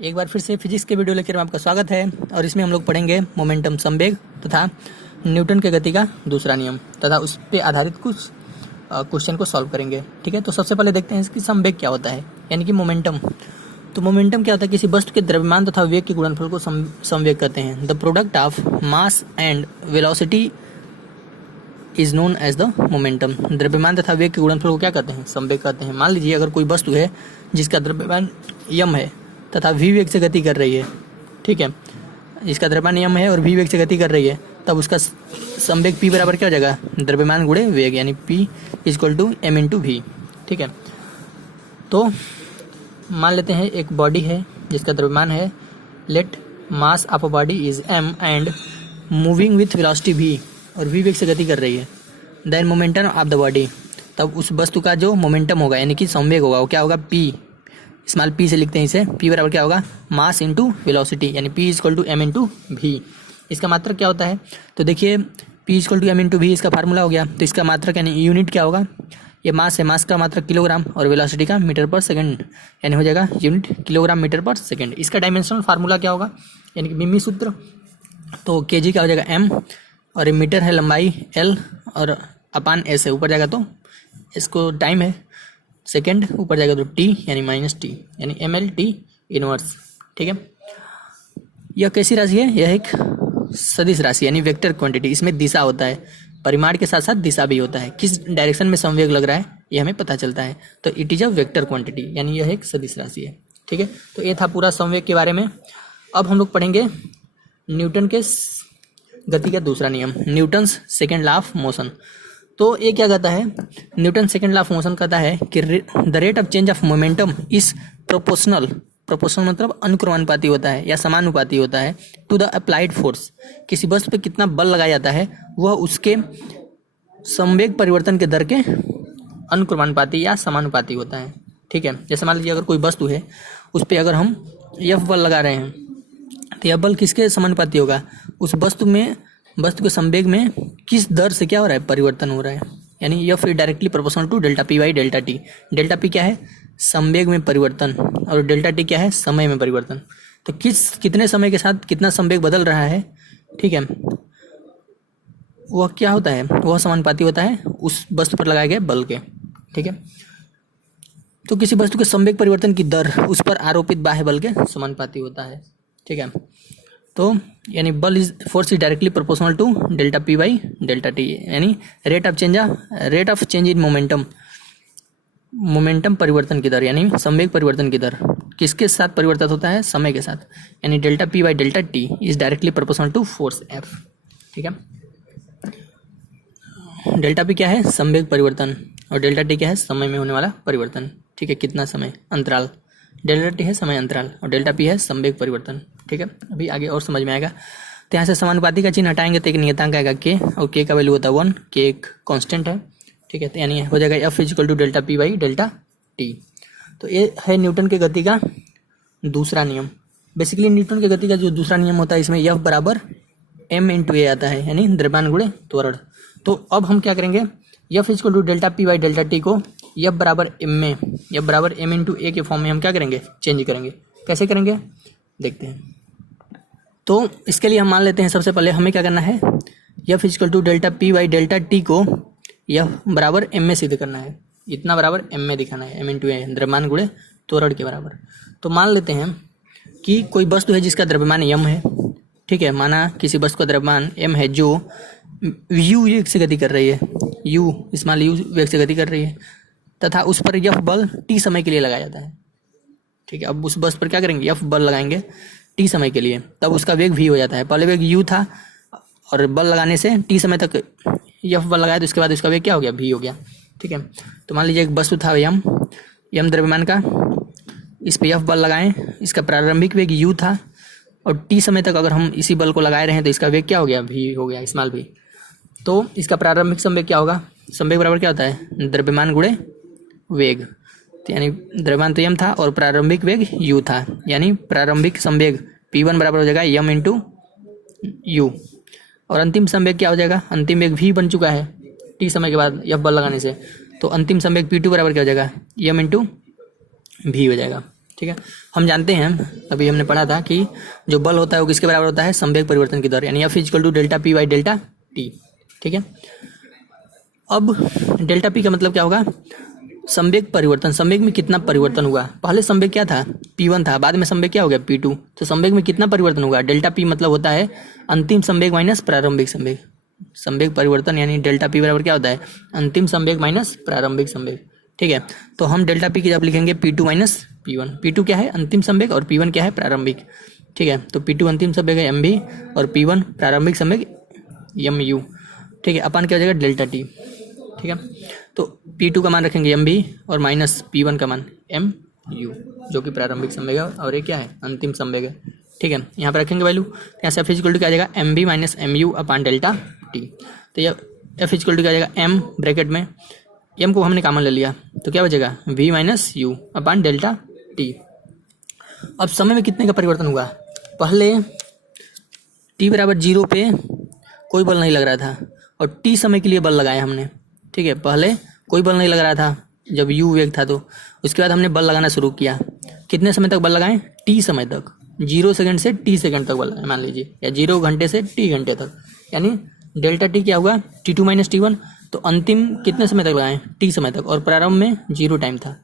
एक बार फिर से फिजिक्स के वीडियो लेकर आपका स्वागत है और इसमें हम लोग पढ़ेंगे मोमेंटम संवेग तथा न्यूटन के गति का दूसरा नियम तथा उस पर आधारित कुछ क्वेश्चन को सॉल्व करेंगे। ठीक है, तो सबसे पहले देखते हैं कि संवेग क्या होता है, यानी कि मोमेंटम। तो मोमेंटम क्या होता है? किसी वस्तु के द्रव्यमान तथा वेग के गुणनफल को संवेग कहते हैं। The product of mass and velocity is known as the momentum. द्रव्यमान तथा वेग के गुणनफल को क्या कहते हैं? संवेग कहते हैं। मान लीजिए अगर कोई वस्तु है जिसका द्रव्यमान यम है तथा v वेग से गति कर रही है, ठीक है, इसका द्रव्यमान यम है और v वेग से गति कर रही है, तब उसका संवेग p बराबर क्या हो जाएगा? द्रव्यमान गुणे वेग, यानी p equal to m into V. ठीक है, तो मान लेते हैं एक बॉडी है जिसका द्रव्यमान है, let mass of a body is m and moving with velocity v, और v वेग से गति कर रही है। Then momentum of the body, तब उस वस्तु का जो मोमेंटम होगा यानी कि संवेग होगा वो क्या होगा? p, स्मॉल p से लिखते हैं इसे। p बराबर क्या होगा? मास इंटू वेलोसिटी, यानी p equal to m into V. इसका मात्रक क्या होता है? तो देखिए p equal to m into V इसका फार्मूला हो गया। तो इसका मात्रक यानी यूनिट क्या होगा? ये मास है, मास का मात्रक किलोग्राम और वेलोसिटी का मीटर पर सेकंड, यानी हो जाएगा यूनिट किलोग्राम मीटर पर सेकंड। इसका डायमेंशनल फार्मूला क्या होगा? यानी कि मिमी सूत्र। तो kg क्या हो जाएगा? m, और मीटर है लंबाई l, और अपान s है, ऊपर जाएगा तो इसको टाइम है, सेकेंड ऊपर जाएगा तो t यानी माइनस टी, यानी ml t इनवर्स। ठीक है, यह कैसी राशि है? यह एक सदिश राशि यानी वेक्टर क्वांटिटी। इसमें दिशा होता है, परिमाण के साथ साथ दिशा भी होता है। किस डायरेक्शन में संवेग लग रहा है यह हमें पता चलता है। तो it is a vector quantity, यानी यह एक सदिश राशि है। ठीक है, तो ये था पूरा संवेग के बारे में। अब हम लोग पढ़ेंगे न्यूटन के गति का दूसरा नियम, Newton's second law of motion. तो ये क्या कहता है? Newton second law of motion कहता है कि the rate of change of momentum is proportional, proportional मतलब अनुक्रमानुपाती होता है या समानुपाती होता है, टू द अप्लाइड फोर्स। किसी वस्तु पे कितना बल लगाया जाता है वह उसके संवेग परिवर्तन के दर के अनुक्रमानुपाती या समानुपाती होता है। ठीक है, जैसे मान लीजिए अगर कोई वस्तु है उस पर अगर हम F बल लगा रहे हैं तो यह बल किसके समानुपाती होगा? उस वस्तु के संवेग में किस दर से क्या हो रहा है? परिवर्तन हो रहा है, यानी यह फिर directly proportional to delta P by delta T. Delta P क्या है? संवेग में परिवर्तन, और डेल्टा टी क्या है? समय में परिवर्तन। तो कितने समय के साथ कितना संवेग बदल रहा है, ठीक है, वह क्या होता है? वह समानुपाती होता है उस वस्तु पर लगाए गए बल के। ठीक है, तो किसी वस्तु के संवेग परिवर्तन की दर उस पर आरोपित बाह्य बल के समानुपाती होता है। ठीक है, तो यानी force is directly proportional to delta P by delta t, यानी rate of change in momentum परिवर्तन की दर, यानी संवेग परिवर्तन की दर किसके साथ परिवर्तित होता है? समय के साथ, यानी delta P by delta T is directly proportional to force F. ठीक है, डेल्टा पी क्या है? संवेग परिवर्तन, और डेल्टा टी क्या है? समय में होने वाला परिवर्तन। ठीक है, कितना समय अंतराल, डेल्टा टी है समय अंतराल और डेल्टा पी है संवेग परिवर्तन। ठीक है, अभी आगे और समझ में आएगा। तो यहाँ से समानुपाती का चिन्ह हटाएंगे तो एक नियतांक आएगा k, और k का वैल्यू होता है 1, k एक कांस्टेंट है। ठीक है, तो यानी हो जाएगा F equal to delta P by delta T. तो ये है न्यूटन के गति का दूसरा नियम। बेसिकली न्यूटन के गति का जो दूसरा नियम होता है इसमें F बराबर m इंटू ए आता है, यानी द्रव्यमान गुणे त्वरण। तो अब हम क्या करेंगे? F equal to delta P by delta T को F बराबर m इंटू ए के फॉर्म में हम क्या करेंगे? चेंज करेंगे। कैसे करेंगे देखते हैं। तो इसके लिए हम मान लेते हैं सबसे पहले हमें क्या करना है? F equal to delta P by delta T को F बराबर m में सिद्ध करना है। इतना बराबर m में दिखाना है, m इंटू ए द्रव्यमान गुणे त्वरण के बराबर। तो मान लेते हैं कि कोई वस्तु है जिसका द्रव्यमान m है। ठीक है, माना किसी वस्तु का द्रव्यमान m है जो u वेग से गति कर रही है, u वेग से गति कर रही है, तथा उस पर F बल t समय के लिए लगाया जाता है। ठीक है, अब उस वस्तु पर क्या करेंगे? F बल लगाएंगे t समय के लिए, तब उसका वेग v हो जाता है। पहले वेग u था और बल लगाने से t समय तक F बल लगाया तो उसके बाद उसका वेग क्या हो गया? v हो गया। ठीक है, तो मान लीजिए एक वस्तु था m द्रव्यमान का, इस पर F बल लगाएं, इसका प्रारंभिक वेग u था और t समय तक अगर हम इसी बल को लगाए रहे हैं तो इसका वेग क्या हो गया? v हो गया, स्मॉल v। तो इसका प्रारंभिक संवेग क्या होगा? संवेग बराबर क्या होता है? द्रव्यमान गुणे वेग। तो यानी द्रव्यमान तो m था और प्रारंभिक वेग u था, यानी प्रारंभिक संवेग p1 बराबर हो जाएगा m इंटू u, और अंतिम संवेग क्या हो जाएगा? अंतिम वेग v बन चुका है t समय के बाद F बल लगाने से, तो अंतिम संवेग p2 बराबर क्या हो जाएगा? m इंटू v हो जाएगा। ठीक है, हम जानते हैं, अभी हमने पढ़ा था कि जो बल होता है वो किसके बराबर होता है, संवेग परिवर्तन की दर, यानी F equal to delta P by delta T. ठीक है, अब डेल्टा पी का मतलब क्या होगा, संवेग परिवर्तन, संवेग में कितना परिवर्तन हुआ। पहले संवेग क्या था, P1 था, बाद में संवेग क्या हो गया, P2। तो संवेग में कितना परिवर्तन होगा, डेल्टा पी मतलब होता है अंतिम संवेग माइनस प्रारंभिक संवेग। संवेग परिवर्तन यानी डेल्टा पी बराबर क्या होता है, अंतिम संवेग माइनस प्रारंभिक संवेग। ठीक है, तो हम डेल्टा पी की जब लिखेंगे P2 माइनस P1। P2 क्या है, अंतिम संवेग, और P1 क्या है, प्रारंभिक। ठीक है, तो P2 अंतिम संवेग है mv और P1 प्रारंभिक संवेग mu। ठीक है, अपन क्या हो जाएगा, डेल्टा टी। ठीक है, तो P2 का मान रखेंगे mv और माइनस P1 का मान mu, जो कि प्रारंभिक संवेग है और ये क्या है, अंतिम संवेग है। ठीक है, यहाँ पर रखेंगे वैल्यू, यहाँ से F इक्वल टू क्या आ जाएगा, mv माइनस mu अपान डेल्टा टी। तो यह F इक्वल टू क्या आ जाएगा, m ब्रैकेट में m को हमने कॉमन ले लिया तो क्या बचेगा, v माइनस u अपान डेल्टा टी। अब समय में कितने का परिवर्तन हुआ, पहले t बराबर 0 पे कोई बल नहीं लग रहा था और t समय के लिए बल लगाया हमने। ठीक है, पहले कोई बल नहीं लग रहा था जब u वेग था, तो उसके बाद हमने बल लगाना शुरू किया। कितने समय तक बल लगाएं, t समय तक, 0 सेकंड से t सेकंड तक बल लगाएं मान लीजिए, या 0 घंटे से t घंटे तक, यानी डेल्टा टी क्या हुआ, T2 माइनस T1। तो अंतिम कितने समय तक लगाएं, t समय तक, और प्रारंभ में 0 टाइम था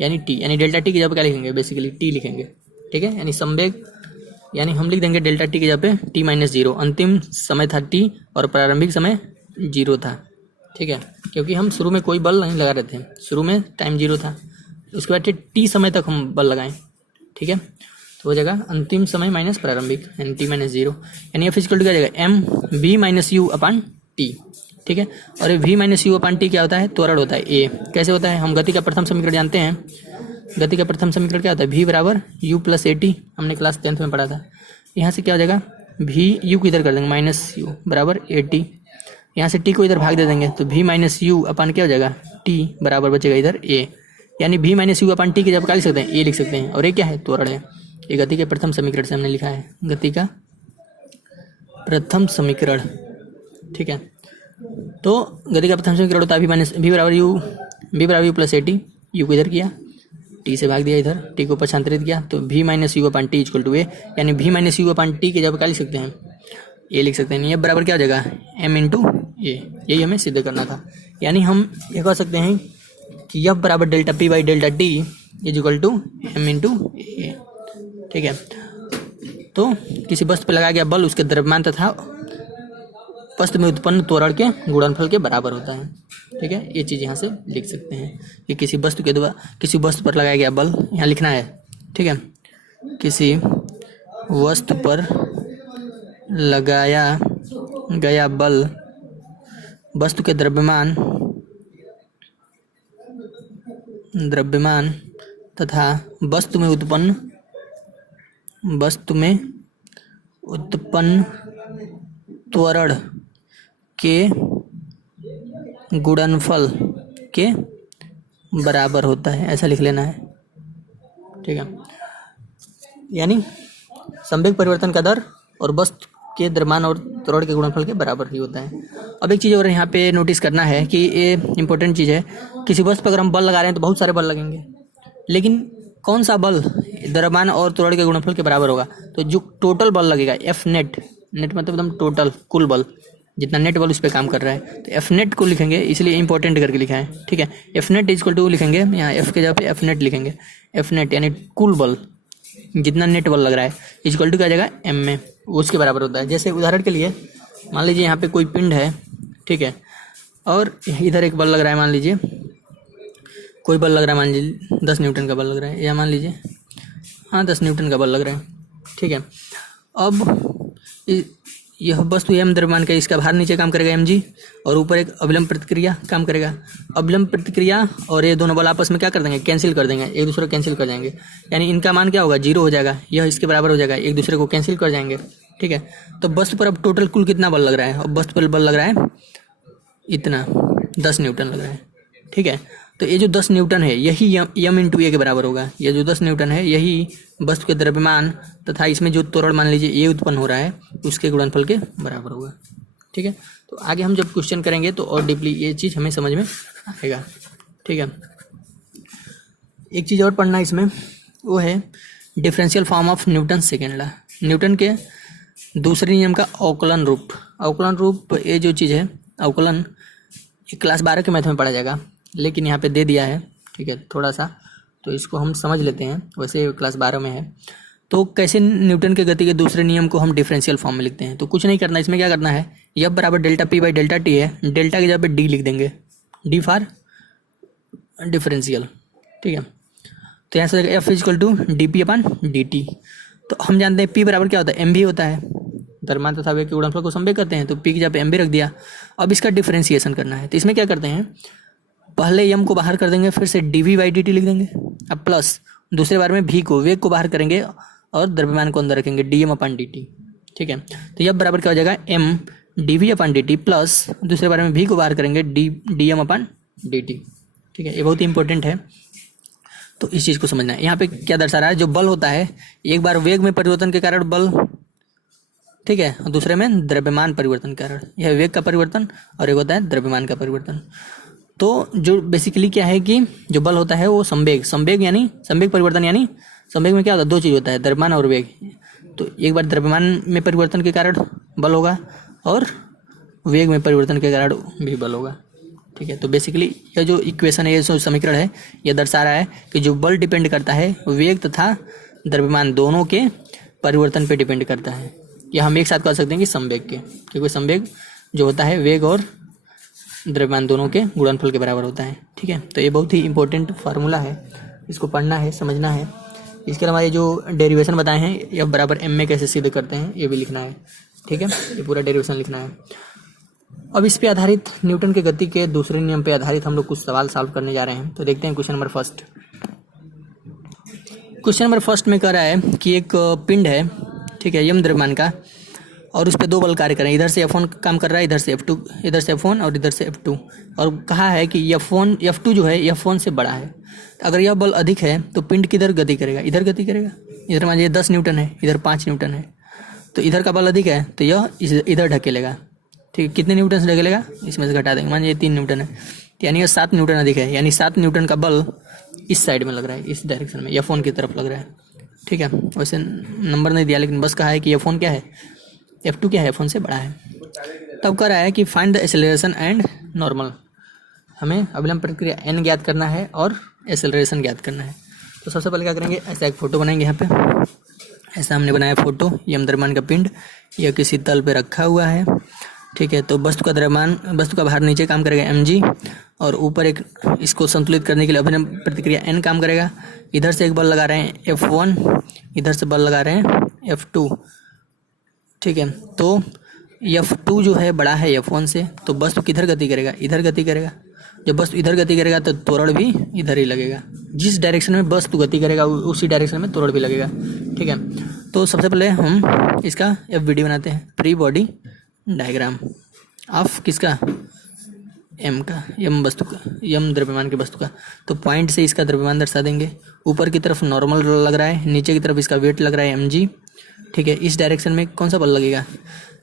यानी t, यानी डेल्टा टी की जगह क्या लिखेंगे, बेसिकली t लिखेंगे। ठीक है, यानी संवेग, यानी हम लिख देंगे डेल्टा टी की जगह पे t माइनस 0, अंतिम समय था t और प्रारंभिक समय 0 था। ठीक है, क्योंकि हम शुरू में कोई बल नहीं लगा रहे थे, शुरू में टाइम 0 था, उसके बाद t समय तक हम बल लगाएं। ठीक है, तो हो जाएगा अंतिम समय माइनस प्रारंभिक यानी t माइनस 0, यानी F इक्वल टू क्या जाएगा, m v माइनस u अपान t। ठीक है, और ये v minus u upon T क्या होता है, त्वरण होता है। a कैसे होता है, हम गति का प्रथम समीकरण जानते हैं, गति का प्रथम समीकरण क्या होता है, v बराबर u प्लस ए टी, हमने क्लास 10th में पढ़ा था। यहाँ से क्या हो जाएगा, v u को इधर कर देंगे माइनस यू बराबर ए टी, यहाँ से t को इधर भाग दे देंगे तो v माइनस यू अपान क्या हो जाएगा, t बराबर बचेगा इधर a, यानी v minus u upon t की जब क्या लिख सकते हैं, a लिख सकते हैं, और ये क्या है, त्वरण है। ये गति के प्रथम समीकरण से हमने लिखा है, गति का प्रथम समीकरण। ठीक है, तो गति का प्रथम समीकरण होता है v बराबर you plus A T, you को इधर किया, t से भाग दिया इधर, t को पक्षांतरित किया, तो v minus u upon t equal to a, यानी v minus u upon t की जब क्या लिख सकते हैं, a लिख सकते हैं। ये बराबर क्या हो जाएगा, m इंटू ए, यही हमें सिद्ध करना था। यानी हम ये कह सकते हैं कि F बराबर delta P by delta T is equal to m into a. ठीक है, तो किसी वस्तु पर लगाया गया बल उसके द्रव्यमान तथा वस्तु में उत्पन्न त्वरण के गुणनफल के बराबर होता है। ठीक है, ये चीज़ यहाँ से लिख सकते हैं कि किसी वस्तु के द्वारा किसी वस्तु पर लगाया गया बल, यहाँ लिखना है। ठीक है, किसी वस्तु पर लगाया गया बल वस्तु के द्रव्यमान तथा वस्तु में उत्पन्न त्वरण के गुणनफल के बराबर होता है, ऐसा लिख लेना है। ठीक है, यानी संवेग परिवर्तन का दर और वस्तु के द्रव्यमान और त्वरण के गुणनफल के बराबर ही होता है। अब एक चीज़ और यहाँ पे नोटिस करना है कि ये इंपॉर्टेंट चीज़ है, किसी वस्तु पर अगर हम बल लगा रहे हैं तो बहुत सारे बल लगेंगे, लेकिन कौन सा बल द्रव्यमान और त्वरण के गुणनफल के बराबर होगा, तो जो टोटल बल लगेगा F नेट मतलब एकदम टोटल कुल बल, जितना नेट बल उस पर काम कर रहा है, तो F नेट को लिखेंगे, इसलिए इंपॉर्टेंट करके लिखा है। ठीक है, F नेट इक्वल टू लिखेंगे, यहाँ F के जगह पे F नेट लिखेंगे, F नेट यानी कुल बल, जितना नेट बल लग रहा है इक्वल टू क्या जाएगा, m में, उसके बराबर होता है। जैसे उदाहरण के लिए मान लीजिए यहाँ पे कोई पिंड है, ठीक है, और इधर एक बल लग रहा है, मान लीजिए कोई बल लग रहा है, मान लीजिए 10 न्यूटन का बल लग रहा है, या मान लीजिए हाँ 10 न्यूटन का बल लग रहा है। ठीक है, अब यह वस्तु m द्रव्यमान का, इसका भार नीचे काम करेगा mg, और ऊपर एक अविलंब प्रतिक्रिया काम करेगा। अविलंब प्रतिक्रिया और ये दोनों बल आपस में क्या कर देंगे, कैंसिल कर देंगे, एक दूसरे को कैंसिल कर जाएंगे, यानी इनका मान क्या होगा, 0 हो जाएगा, यह इसके बराबर हो जाएगा, एक दूसरे को कैंसिल कर जाएंगे। ठीक है, तो वस्तु पर अब टोटल कुल कितना बल लग रहा है, अब वस्तु पर बल लग रहा है इतना 10 न्यूटन लग रहा है। ठीक है, तो ये जो 10 न्यूटन है यही m इंटू ए के बराबर होगा। ये जो 10 न्यूटन है यही वस्तु के द्रव्यमान तथा इसमें जो त्वरण मान लीजिए ये उत्पन्न हो रहा है उसके गुणनफल के बराबर होगा। ठीक है, तो आगे हम जब क्वेश्चन करेंगे तो और डीपली ये चीज़ हमें समझ में आएगा। ठीक है, एक चीज़ और पढ़ना इसमें वो है differential form of Newton second law, Newton के दूसरे नियम का अवकलन रूप। अवकलन रूप ये जो चीज़ है अवकलन, ये क्लास 12 के मैथ में पढ़ा जाएगा, लेकिन यहाँ पे दे दिया है, ठीक है, थोड़ा सा, तो इसको हम समझ लेते हैं। वैसे क्लास 12 में है। तो कैसे न्यूटन के गति के दूसरे नियम को हम डिफरेंशियल फॉर्म में लिखते हैं, तो कुछ नहीं करना, इसमें क्या करना है, F बराबर delta P by delta T है, डेल्टा की जगह पे डी लिख देंगे, डी फॉर डिफरेंशियल, ठीक है। तो यहाँ से F equal to D P upon D T. तो हम जानते हैं P बराबर क्या होता है, एम भी होता है, द्रव्यमान तथा वेग के गुणनफल को संवेग करते हैं, तो P की जगह पे एम भी रख दिया। अब इसका डिफरेंशिएशन करना है, तो इसमें क्या करते हैं, पहले एम को बाहर कर देंगे, फिर से D V by D T लिख देंगे, अब प्लस दूसरे बार में भी को, वेग को बाहर करेंगे और द्रव्यमान को अंदर रखेंगे, D M upon D T, ठीक है। तो यह बराबर क्या हो जाएगा, M D V upon D T plus दूसरे बारे में भी को बाहर करेंगे, D M upon D T, ठीक है। ये बहुत ही इंपॉर्टेंट है, तो इस चीज़ को समझना है। यहाँ पे क्या दर्शा रहा है, जो बल होता है, एक बार वेग में परिवर्तन के कारण बल, ठीक है, और दूसरे में द्रव्यमान परिवर्तन के कारण, यह वेग का परिवर्तन और एक होता है द्रव्यमान का परिवर्तन। तो जो बेसिकली क्या है कि जो बल होता है वो संवेग यानी संवेग परिवर्तन, यानी संवेग में क्या होता है, दो चीज़ होता है, द्रव्यमान और वेग। तो एक बार द्रव्यमान में परिवर्तन के कारण बल होगा और वेग में परिवर्तन के कारण भी बल होगा, ठीक है। तो बेसिकली यह जो इक्वेशन है, ये जो समीकरण है, यह दर्शा रहा है कि जो बल डिपेंड करता है वेग तथा द्रव्यमान दोनों के परिवर्तन पे डिपेंड करता है। या हम एक साथ कह सकते हैं कि संवेग के, क्योंकि संवेग जो होता है वेग और द्रव्यमान दोनों के गुणनफल के बराबर होता है, ठीक है। तो ये बहुत ही इंपॉर्टेंट फार्मूला है, इसको पढ़ना है, समझना है। इसके अलावा ये जो डेरिवेशन बताए हैं, F बराबर एम में कैसे सिद्ध करते हैं, ये भी लिखना है, ठीक है, ये पूरा डेरिवेशन लिखना है। अब इस पे आधारित न्यूटन के गति के दूसरे नियम पे आधारित हम लोग कुछ सवाल सॉल्व करने जा रहे हैं। तो देखते हैं question number first. Question number first में कह रहा है कि एक पिंड है, ठीक है, यम द्रव्यमान का, और उस पर दो बल कार्य कर रहे हैं, इधर से F1 काम कर रहा है, इधर से F2, इधर से F1 और इधर से F2, और कहा है कि F2 जो है F1 से बड़ा है। अगर यह बल अधिक है तो पिंड किधर गति करेगा, इधर गति करेगा। इधर मान लीजिए 10 न्यूटन है, इधर 5 न्यूटन है, तो इधर का बल अधिक है तो यह इधर ढकेलेगा, ठीक है। कितने न्यूटन से ढकेलेगा, इसमें से घटा देंगे, मान लीजिए 3 न्यूटन है, यानी यह 7 न्यूटन अधिक है, यानी 7 न्यूटन का बल इस साइड में लग रहा है, इस डायरेक्शन में, F1 की तरफ लग रहा है, ठीक है। वैसे नंबर नहीं दिया, लेकिन बस कहा है कि F1 क्या है, F2 क्या है, F1 से बड़ा है। तब कह रहा है कि find the acceleration and normal, हमें अभिलंब प्रक्रिया n ज्ञात करना है और एक्सेलरेशन ज्ञात करना है। तो सबसे पहले क्या करेंगे, ऐसा एक फोटो बनाएंगे। यहाँ पे ऐसा हमने बनाया फोटो, यम द्रव्यमान का पिंड, यह किसी तल पे रखा हुआ है, ठीक है। तो वस्तु का द्रव्यमान, वस्तु का भार नीचे काम करेगा mg, और ऊपर एक इसको संतुलित करने के लिए अभिलंब प्रतिक्रिया n काम करेगा। इधर से एक बल लगा रहे हैं F1, इधर से बल लगा रहे हैं F2, ठीक है। तो F2 जो है बड़ा है F1 से, तो वस्तु किधर गति करेगा, इधर गति करेगा। जब वस्तु इधर गति करेगा तो त्वरण भी इधर ही लगेगा, जिस डायरेक्शन में वस्तु गति करेगा उसी डायरेक्शन में त्वरण भी लगेगा, ठीक है। तो सबसे पहले हम इसका FBD बनाते हैं, प्री बॉडी डायग्राम ऑफ किसका, m का, यम वस्तु का, यम द्रव्यमान की वस्तु का। तो पॉइंट से इसका द्रव्यमान दर्शा देंगे, ऊपर की तरफ नॉर्मल लग रहा है, नीचे की तरफ इसका वेट लग रहा है mg, ठीक है। इस डायरेक्शन में कौन सा बल लगेगा,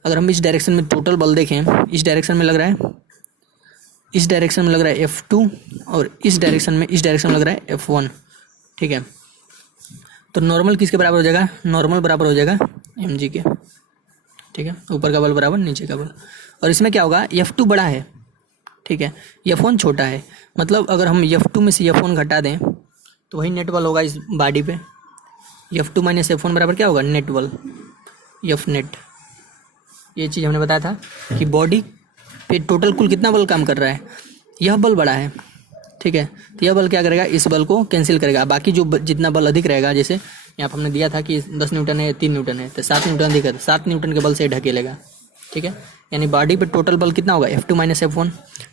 अगर हम इस डायरेक्शन में टोटल बल देखें, इस डायरेक्शन में लग रहा है, इस डायरेक्शन में लग रहा है F2, और इस डायरेक्शन में लग रहा है F1, ठीक है। तो नॉर्मल किसके बराबर हो जाएगा, नॉर्मल बराबर हो जाएगा mg के, ठीक है। ऊपर का बल बराबर नीचे का बल। और इसमें क्या होगा, F2 बड़ा है, ठीक है, F1 छोटा है, मतलब अगर हम F2 में से F1 घटा दें तो वही नेट बल होगा इस बॉडी पे। F2 माइनस F1 बराबर क्या होगा, नेट बल, F नेट। ये चीज़ हमने बताया था कि बॉडी पे टोटल कुल कितना बल काम कर रहा है, यह बल बड़ा है, ठीक है। तो यह बल क्या करेगा, इस बल को कैंसिल करेगा, बाकी जो जितना बल अधिक रहेगा, जैसे यहाँ पर हमने दिया था कि 10 न्यूटन है, 3 न्यूटन है, तो 7 न्यूटन अधिक है, तो 7 न्यूटन के बल से ढकेलेगा, ठीक है। यानी बॉडी पे टोटल बल कितना होगा, F2 माइनस F1,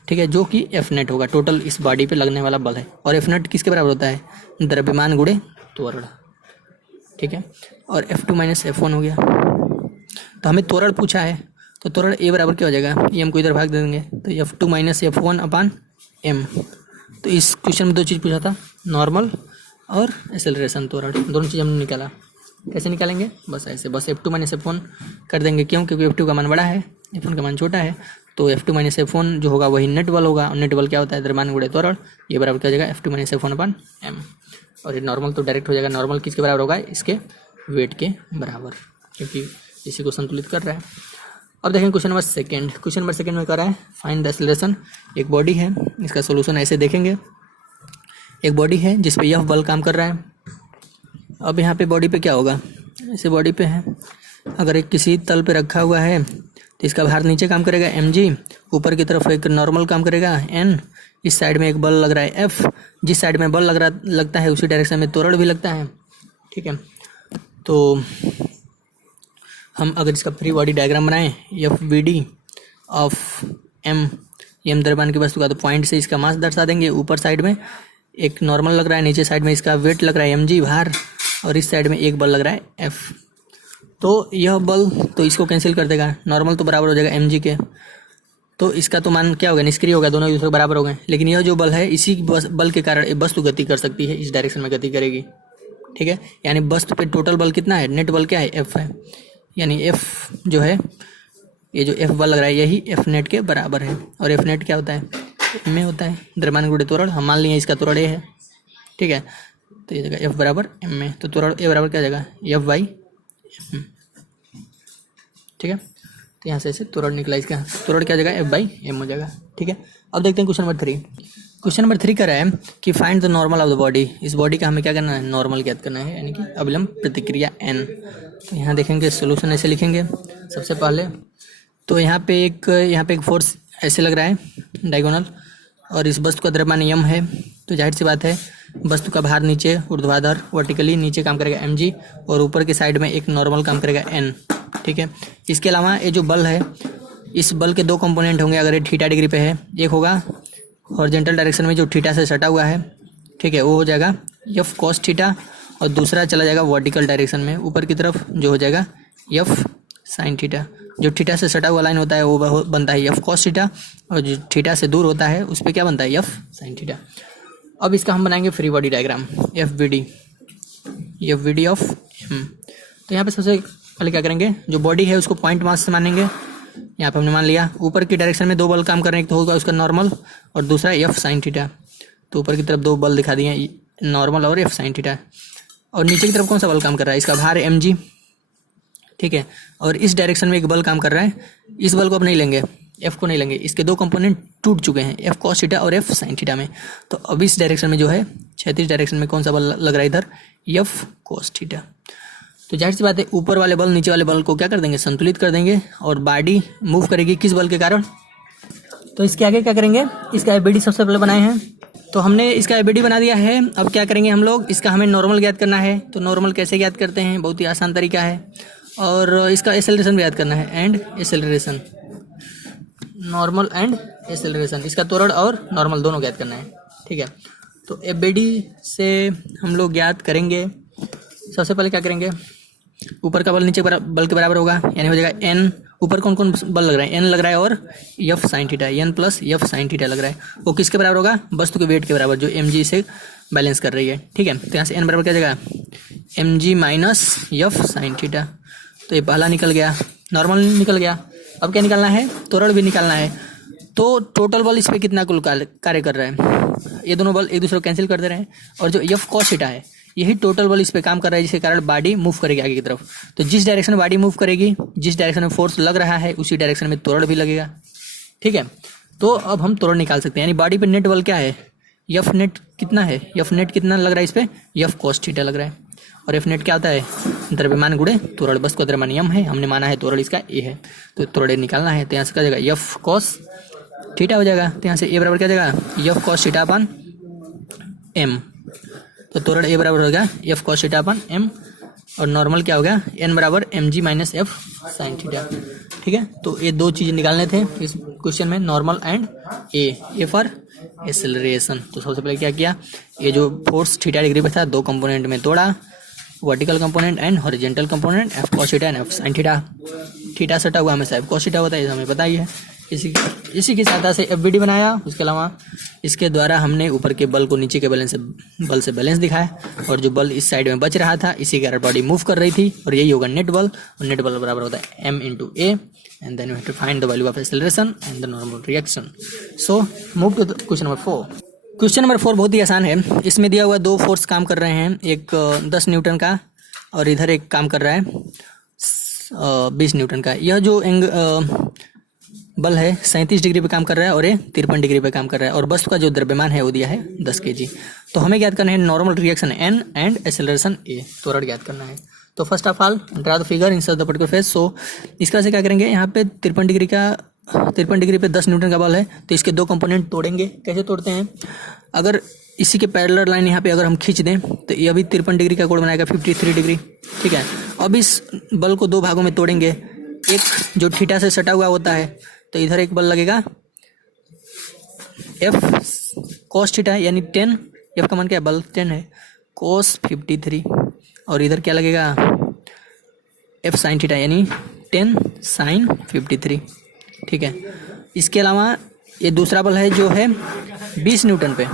ठीक है, जो कि F नेट होगा, टोटल इस बॉडी पे लगने वाला बल है। और F नेट किसके बराबर होता है, द्रव्यमान गुणे त्वरण, ठीक है। और F2 माइनस F1 हो गया। तो हमें त्वरण पूछा है, तो त्वरण A बराबर क्या हो जाएगा, m को इधर भाग दे देंगे, तो F2 माइनस F1 अपान m। तो इस क्वेश्चन में दो चीज़ पूछा था, नॉर्मल और एक्सेलरेशन त्वरण, दोनों चीज़ हमने निकाला। कैसे निकालेंगे, बस ऐसे, बस F2 माइनस F1 कर देंगे, क्यों, क्योंकि F2 का मान बड़ा है, F1 का मान छोटा है, तो F2 माइनस F1 जो होगा वही नेट बल होगा, और नेट बल क्या होता है, द्रव्यमान गुणे त्वरण, ये बराबर क्या हो जाएगा F2 माइनस F1 अपन m। और ये नॉर्मल तो डायरेक्ट हो जाएगा, नॉर्मल किसके बराबर होगा, इसके वेट के बराबर, क्योंकि इसी को संतुलित कर रहा है। अब देखें question number second. Question number second में कर रहा है फाइंड द एक्सेलरेशन। एक बॉडी है, इसका सोल्यूशन ऐसे देखेंगे। एक बॉडी है जिस पे यह बल काम कर रहा है। अब यहाँ पे बॉडी पे क्या होगा, ऐसे बॉडी पे है, अगर एक किसी तल पे रखा हुआ है तो इसका भार नीचे काम करेगा mg, ऊपर की तरफ एक नॉर्मल काम करेगा n, इस साइड में एक बल लग रहा है F, जिस साइड में बल लगता है उसी डायरेक्शन में त्वरण भी लगता है। ठीक है, तो हम अगर इसका फ्री बॉडी डायग्राम बनाएं, FBD ऑफ m, m द्रव्यमान की वस्तु का, तो पॉइंट से इसका मास दर्शा देंगे। ऊपर साइड में एक नॉर्मल लग रहा है, नीचे साइड में इसका वेट लग रहा है mg भार, और इस साइड में एक बल लग रहा है F। तो यह बल तो इसको कैंसिल कर देगा, नॉर्मल तो बराबर हो जाएगा mg के, तो इसका तो मान क्या होगा, निष्क्रिय होगा, दोनों एक दूसरे के बराबर हो गए। लेकिन यह जो बल है, इसी बल के कारण वस्तु गति कर सकती है, इस डायरेक्शन में गति करेगी। ठीक है, यानी वस्तु पे टोटल बल कितना है, नेट बल क्या है, F है, यानी F जो है, ये जो F बल लग रहा है यही F नेट के बराबर है। और F नेट क्या होता है, में होता है द्रव्यमान गुणे त्वरण। हम मान लिए इसका त्वरण A है। ठीक है, तो ये जगह F बराबर m में, तो त्वरण A बराबर क्या जाएगा, F बाई m। ठीक है, तो यहाँ से ऐसे त्वरण निकला, इसका त्वरण क्या जाएगा, F बाई m हो जाएगा। ठीक है, अब देखते हैं क्वेश्चन नंबर 3। क्वेश्चन नंबर 3 कर रहा है कि find the normal of the body. इस बॉडी का हमें क्या करना है, नॉर्मल ज्ञात करना है, यानी कि अविलंब प्रतिक्रिया n। तो यहाँ देखेंगे सोल्यूशन ऐसे लिखेंगे। सबसे पहले तो यहाँ पे एक फोर्स ऐसे लग रहा है डायगोनल, और इस वस्तु का द्रव्यमान m है, तो जाहिर सी बात है वस्तु का भार नीचे ऊर्ध्वाधर वर्टिकली नीचे काम करेगा mg, और ऊपर की साइड में एक नॉर्मल काम करेगा n। ठीक है, इसके अलावा ये जो बल है, इस बल के दो कंपोनेंट होंगे। अगर ये थीटा डिग्री पे है, एक होगा हॉरिजॉन्टल डायरेक्शन में जो थीटा से सटा हुआ है, ठीक है, वो हो जाएगा F cos थीटा, और दूसरा चला जाएगा वर्टिकल डायरेक्शन में ऊपर की तरफ, जो हो जाएगा F sin थीटा। जो थीटा से सटा हुआ लाइन होता है वो बनता है F cos थीटा, और जो थीटा से दूर होता है उस पर क्या बनता है, F sin थीटा। अब इसका हम बनाएंगे free body diagram, FBD of m। तो यहाँ पे सबसे पहले क्या करेंगे, जो बॉडी है उसको पॉइंट मास से मानेंगे। यहाँ पे हमने मान लिया ऊपर की डायरेक्शन में दो बल काम कर रहे हैं, एक तो होगा उसका नॉर्मल और दूसरा F sin थीटा। तो ऊपर की तरफ दो बल दिखा दिए, नॉर्मल और F sin थीटा। और नीचे की तरफ कौन सा बल काम कर रहा है, इसका भार mg। ठीक है, और इस डायरेक्शन में एक बल काम कर रहा है, इस बल को अब नहीं लेंगे, F को नहीं लेंगे, इसके दो कंपोनेंट टूट चुके हैं, F cos थीटा और F sin थीटा में। तो अब इस डायरेक्शन में जो है, क्षैतिज डायरेक्शन में कौन सा बल लग रहा है, इधर F cos थीटा। तो जाहिर सी बात है ऊपर वाले बल नीचे वाले बल को क्या कर देंगे, संतुलित कर देंगे, और बॉडी मूव करेगी किस बल के कारण। तो इसके आगे क्या करेंगे, इसका एबीडी सबसे पहले बनाए हैं, तो हमने इसका एबीडी बना दिया है। अब क्या करेंगे हम लोग, इसका हमें नॉर्मल ज्ञात करना है। तो नॉर्मल कैसे ज्ञात करते हैं, बहुत ही आसान तरीका है, और इसका एक्सेलरेशन भी याद करना है, and acceleration, normal and acceleration, इसका त्वरण और नॉर्मल दोनों ज्ञात करना है। ठीक है, तो एबीडी से हम लोग ज्ञात करेंगे। सबसे पहले क्या करेंगे, ऊपर का बल नीचे बल के बराबर होगा, यानी हो जाएगा n। ऊपर कौन कौन बल लग रहा है, n लग रहा है, और F sin theta, n plus F sin theta लग रहा है। वो किसके बराबर होगा, वस्तु के वेट के बराबर, जो mg से बैलेंस कर रही है। ठीक है, तो यहाँ से n बराबर क्या जाएगा, mg minus F sin theta. तो ये पहला निकल गया, नॉर्मल निकल गया। अब क्या निकालना है, त्वरण भी निकालना है। तो टोटल बल इस पर कितना कुल कार्य कर रहा है, ये दोनों बल एक दूसरे को कैंसिल कर दे रहे हैं, और जो F cos थीटा है यही टोटल बल इस पे काम कर रहा है, जिसके कारण बॉडी मूव करेगी आगे की तरफ। तो जिस डायरेक्शन में बॉडी मूव करेगी, जिस डायरेक्शन में फोर्स लग रहा है, उसी डायरेक्शन में त्वरण भी लगेगा। ठीक है, तो अब हम त्वरण निकाल सकते हैं, यानी बॉडी पे नेट बल क्या है, F नेट कितना है, F नेट कितना लग रहा है इस पे, F cos थीटा लग रहा है। और F नेट क्या होता है, द्रव्यमान गुणे त्वरण, बस का द्रव्यमान m है, हमने माना है त्वरण इसका a है, तो त्वरण निकालना है। तो यहाँ से क्या जाएगा, F cos थीटा हो जाएगा। तो यहाँ से a बराबर क्या जाएगा, F cos थीटा अपन m। तो त्वरण a बराबर हो गया F cos थीटा अपन m, और नॉर्मल क्या हो गया, n बराबर mg minus F sin theta. ठीक है, तो ये दो चीज़ें निकालने थे इस क्वेश्चन में, normal and a for acceleration. तो सबसे पहले क्या किया, ये जो फोर्स थीटा डिग्री पे था, दो कंपोनेंट में तोड़ा, vertical component and horizontal component, F cos theta and F sin theta. Theta सटा हुआ हमेशा F cos थीटा होता है, ये हमें पता ही है। इसी की सहायता से FVD बनाया। उसके अलावा इसके द्वारा हमने ऊपर के बल को नीचे के बल से बैलेंस दिखाया, और जो बल इस साइड में बच रहा था इसी कारण बॉडी मूव कर रही थी, और यही होगा नेट बल। और नेट बल बराबर होता है m × a, and then we have to find the value of acceleration and the normal reaction. So move to question number 4। Question number 4 बहुत ही आसान है। इसमें दिया हुआ 2 फोर्स काम कर रहे हैं, एक 10 न्यूटन का और इधर एक काम कर रहा है 20 न्यूटन का। यह जो बल है 37 डिग्री पे काम कर रहा है और ये 53 डिग्री पे काम कर रहा है, और वस्तु का जो द्रव्यमान है वो दिया है 10 kg। तो हमें ज्ञात करना है normal reaction n and acceleration a, त्वरण ज्ञात करना है। तो first of all draw the figure insert the particular phase. So इसका से क्या करेंगे, यहाँ पे 53 डिग्री पे 10 न्यूटन का बल है, तो इसके 2 कंपोनेंट तोड़ेंगे। कैसे तोड़ते हैं, अगर इसी के पैरेलल लाइन यहाँ पे अगर हम खींच दें तो ये अभी 53 डिग्री का कोण बनाएगा 53 डिग्री, ठीक है। अब इस बल को 2 भागों में तोड़ेंगे। एक जो थीटा से सटा हुआ होता है, तो इधर एक बल लगेगा F cos थीटा यानी 10, F का मान क्या है, बल 10 है, cos 53, और इधर क्या लगेगा F sin थीटा यानी 10 sin 53, ठीक है। इसके अलावा ये दूसरा बल है जो है 20 न्यूटन पे,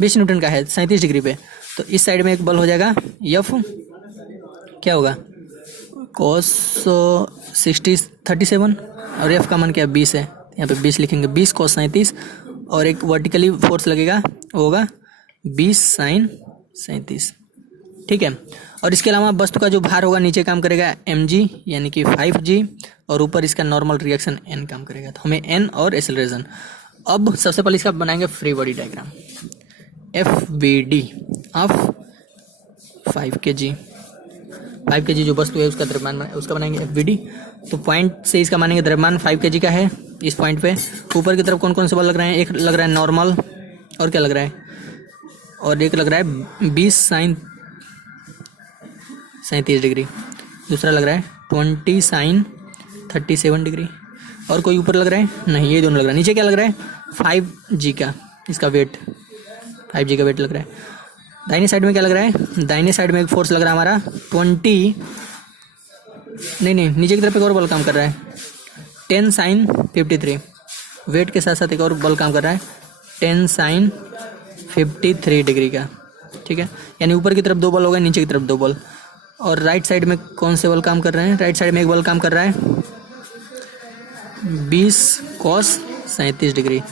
20 न्यूटन का है 37 डिग्री पे, तो इस साइड में एक बल हो जाएगा F, क्या होगा cos 37, और F का मान क्या है 20 है, यहाँ पे 20 लिखेंगे, 20 cos 37, और एक वर्टिकली फोर्स लगेगा वो होगा 20 sin 37, ठीक है। और इसके अलावा वस्तु का जो भार होगा नीचे काम करेगा mg यानी कि 5g, और ऊपर इसका नॉर्मल रिएक्शन n काम करेगा। तो हमें n और एक्सेलरेशन। अब सबसे पहले इसका बनाएंगे free body diagram. FVD of 5 kg जो वस्तु है उसका द्रव्यमान उसका बनाएंगे FVD। तो पॉइंट से इसका मानेंगे द्रव्यमान 5 kg का है। इस पॉइंट पे ऊपर की तरफ कौन कौन से बल लग रहे हैं, एक लग रहा है नॉर्मल, और क्या लग रहा है, और एक लग रहा है 20 sin 37 डिग्री, दूसरा लग रहा है 20 sin 37 डिग्री, और कोई ऊपर लग रहा है नहीं, ये दोनों लग रहा है। नीचे क्या लग रहा है 5g का, इसका वेट 5g का वेट लग रहा है। दाहिने साइड में क्या लग रहा है, दाहिने साइड में एक फोर्स लग रहा है हमारा 20, नहीं नीचे की तरफ एक और बल काम कर रहा है 10 sin 53, वेट के साथ साथ एक और बल काम कर रहा है 10 sin 53 डिग्री का, ठीक है। यानी ऊपर की तरफ 2 बल हो गए, नीचे की तरफ 2 बल। और राइट साइड में कौन से बल काम कर रहे हैं, राइट साइड में एक बल काम कर रहा है 20 cos 37 डिग्री,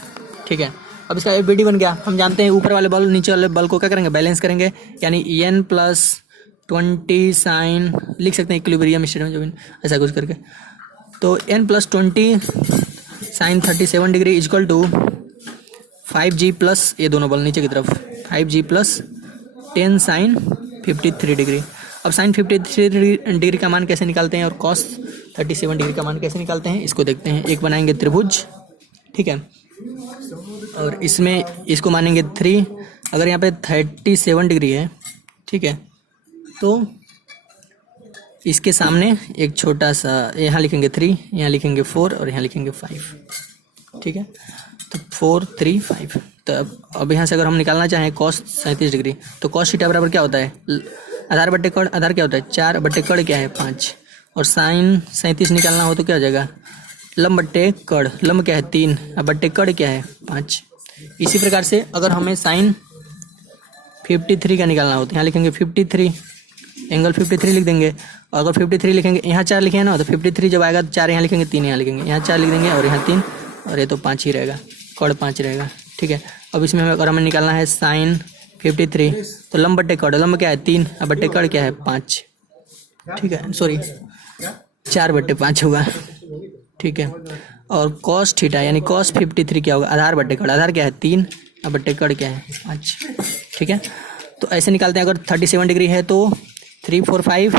ठीक है। अब इसका FVD बन गया। हम जानते हैं ऊपर वाले बल नीचे वाले बल को क्या करेंगे, बैलेंस करेंगे, यानी n + 20 sin, लिख सकते हैं इक्विलिब्रियम स्टेट में जो भी ऐसा कुछ करके। तो n + 20 sin 37 degree equal to 5g plus ये दोनों बल नीचे की तरफ 5g प्लस 10 sin 53 डिग्री। अब sin 53 डिग्री का मान कैसे निकालते हैं और cos 37 डिग्री का मान कैसे निकालते हैं, इसको देखते हैं। एक बनाएंगे त्रिभुज, ठीक है, और इसमें इसको मानेंगे 3। अगर यहाँ पे 37 डिग्री है, ठीक है, तो इसके सामने एक छोटा सा यहाँ लिखेंगे 3, यहाँ लिखेंगे 4 और यहाँ लिखेंगे 5, ठीक है। तो 4 3 5। तो अब यहाँ से अगर हम निकालना चाहें cos 37 डिग्री, तो cos थीटा बराबर क्या होता है, आधार बट्टे कड़, आधार क्या होता है 4 बट्टे कड़ क्या है 5, और sin 37 निकालना हो तो क्या हो जाएगा लंब बट्टे कड़, लंब क्या है 3 और बट्टे कड़ क्या है 5। इसी प्रकार से अगर हमें sin 53 का निकालना हो तो यहाँ लिखेंगे 53, एंगल 53 लिख देंगे, और अगर 53 लिखेंगे यहाँ 4 लिखे हैं ना, तो 53 जब आएगा तो 4 यहाँ लिखेंगे, 3 यहाँ लिखेंगे, यहाँ 4 लिख देंगे और यहाँ 3, और ये तो 5 ही रहेगा, कड़ 5 रहेगा, ठीक है। अब इसमें अगर हमें निकालना है sin 53, तो लंब बट्टे कड़, लंब क्या है 3 और बट्टे कड़ क्या है 5, ठीक है, सॉरी 4 बट्टे 5 होगा, ठीक है। और cos थीटा यानी cos 53 क्या होगा, आधार बट्टे कड़, आधार क्या है 3 और बट्टे कड़ क्या है 5, ठीक है। तो ऐसे निकालते हैं। अगर 37 डिग्री है तो 3 4 5,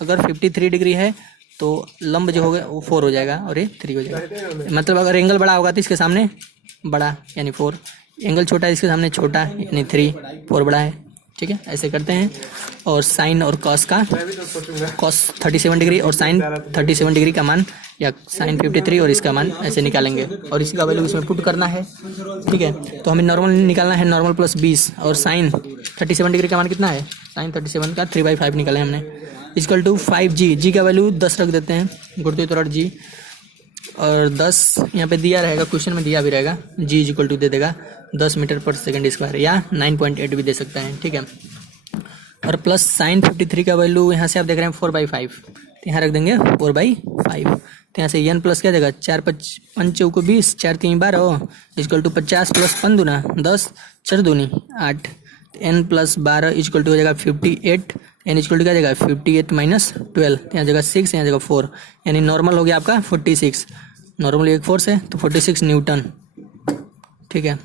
अगर 53 डिग्री है तो लंब जो होगा वो 4 हो जाएगा और ये 3 हो जाएगा। मतलब अगर एंगल बड़ा होगा तो इसके सामने बड़ा यानी 4, एंगल छोटा है इसके सामने छोटा यानी 3, 4 बड़ा है, ठीक है। ऐसे करते हैं। और साइन और कॉस का, कॉस 37 डिग्री और साइन 37 डिग्री का मान या साइन 53 और इसका मान ऐसे निकालेंगे और इसका वैल्यू इसमें पुट करना है, ठीक है। तो हमें नॉर्मल निकालना है, नॉर्मल प्लस 20 और साइन 37 डिग्री का मान कितना है, साइन 37 का 3/5 निकाले हमने, इक्वल टू 5g, जी का वैल्यू 10 रख देते हैं, गुणित त्वरण g और 10 यहाँ पे दिया रहेगा, क्वेश्चन में दिया भी रहेगा, जी इज इक्वल टू दे देगा 10 मीटर पर सेकेंड स्क्वायर या 9.8 भी दे सकता है, ठीक है। और प्लस साइन 53 का वैल्यू यहाँ से आप देख रहे हैं 4/5, तो यहाँ रख देंगे 4/5। तो यहाँ से एन प्लस क्या देगा 4 5 चौको 20, 4 3 12 इक्वल टू 50 प्लस 5 दूना 10, 4 दूनी 8, एन प्लस 12 इक्वल टू हो जाएगा 58, एन इक्वल टू क्या जाएगा 58 माइनस 12, यहाँ जगह 6 यहाँ जगह 4, यानी नॉर्मल हो गया आपका 46, नॉर्मल एक फोर्स है तो 46 न्यूटन, ठीक है।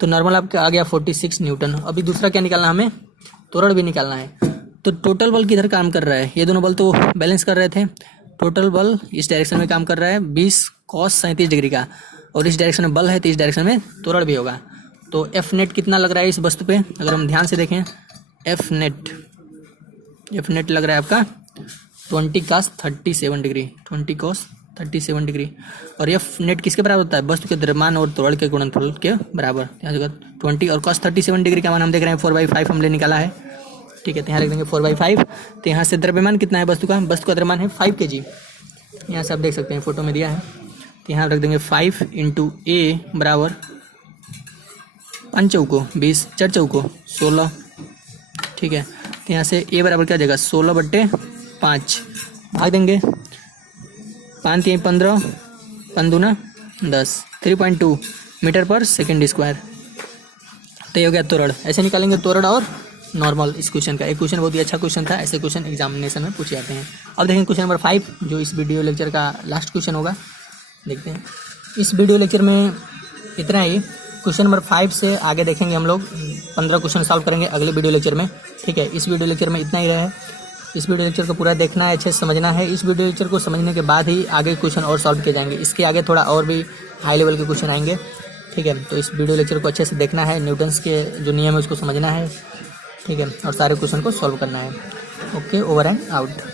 तो नॉर्मल आपका आ गया 46 न्यूटन। अभी दूसरा क्या निकालना हमें, त्वरण भी निकालना है। तो टोटल बल किधर काम कर रहा है, ये दोनों बल तो बैलेंस कर रहे थे, टोटल बल इस डायरेक्शन में काम कर रहा है 20 cos 37 डिग्री का, और इस डायरेक्शन में बल है तो इस डायरेक्शन में त्वरण भी होगा। तो एफ नेट कितना लग रहा है इस वस्तु पे, अगर हम ध्यान से देखें एफ नेट लग रहा है आपका 20 cos 37 डिग्री, 20 cos 37 डिग्री। और एफ नेट किसके बराबर होता है, वस्तु के द्रव्यमान और त्वरण के गुणनफल के बराबर। यहाँ जगह 20 और cos 37 डिग्री का मान हम देख रहे हैं 4/5 हमने निकाला है, ठीक है। तो यहाँ रख देंगे 4/5। तो यहाँ से द्रव्यमान कितना है वस्तु का द्रव्यमान है 5 kg, यहाँ से आप देख सकते हैं फोटो में दिया है। तो यहाँ रख देंगे 5 × A बराबर 5 चौको 20, 4 चौको 16, ठीक है। तो यहाँ से A बराबर क्या जाएगा 16/5, भाग देंगे 5 3 15, 5 दूना 10, 3.2 मीटर पर सेकेंड स्क्वायर। तो ये हो गया त्वरण। ऐसे निकालेंगे त्वरण और नॉर्मल इस क्वेश्चन का। एक क्वेश्चन बहुत ही अच्छा क्वेश्चन था, ऐसे क्वेश्चन एग्जामिनेशन में पूछे जाते हैं। अब देखेंगे क्वेश्चन नंबर 5 जो इस वीडियो लेक्चर का लास्ट क्वेश्चन होगा, देखते हैं। इस वीडियो लेक्चर में इतना ही, क्वेश्चन नंबर 5 से आगे देखेंगे हम लोग 15 क्वेश्चन सॉल्व करेंगे अगले वीडियो लेक्चर में, ठीक है। इस वीडियो लेक्चर में इतना ही रहे, इस वीडियो लेक्चर को पूरा देखना है, अच्छे से समझना है। इस वीडियो लेक्चर को समझने के बाद ही आगे क्वेश्चन और सॉल्व किए जाएंगे, इसके आगे थोड़ा और भी हाई लेवल के क्वेश्चन आएंगे, ठीक है। तो इस वीडियो लेक्चर को अच्छे से देखना है, न्यूटन्स के जो नियम है उसको समझना है, ठीक है, और सारे क्वेश्चन को सॉल्व करना है। Okay, over and out.